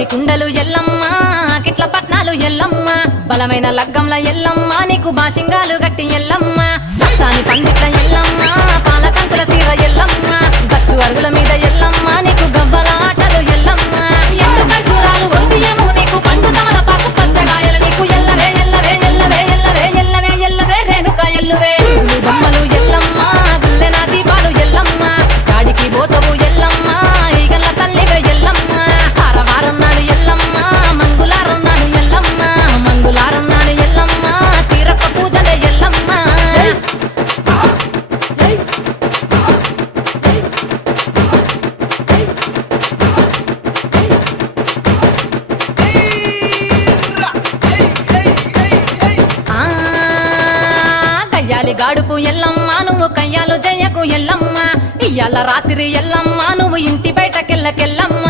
బలిని కుండలు ఎల్లమ్మ కిట్ల పట్నాలు ఎల్లమ్మ బలమైన లగ్గంల ఎల్లమ్మ నీకు బాషింగాలు గట్టి ఎల్లమ్మ చాని పందిట్ల ఎల్లమ్మ పాలకంకుల తీర ఎల్లమ్మ గచ్చు అరుగుల మీద ఎల్లమ్మ నీకు గవ్వల ఆటలు ఎల్లమ్మ ఎండు ఖర్జూరాలు ఒంటియము నీకు పండు తమలపాకు పచ్చగాయలు నీకు ఎల్లవే ఎల్లవే ఎల్లవే ఎల్లవే ఎల్లవే ఎల్లవే రేణుక ఎల్లువే బొమ్మలు ఎల్లమ్మ గుల్లెన దీపాలు ఎల్లమ్మ కాడికి పోతవు ఎల్లమ్మ ఈగల్ల తల్లివే ఎల్లమ్మ వారం నాడు ఎల్లమ్మ మంగుళారం నాడు ఎల్లమ్మ మంగుళారం నాడు ఎల్లమ్మ తీరప్ప పూజలే ఎల్లమ్మ కయ్యాలి గాడుపు ఎల్లమ్మ నువ్వు కయ్యాలు జయ్యకు ఎల్లమ్మ ఇయ్యాల రాత్రి ఎల్లమ్మ నువ్వు ఇంటి బయటకెళ్ళకెళ్ళమ్మ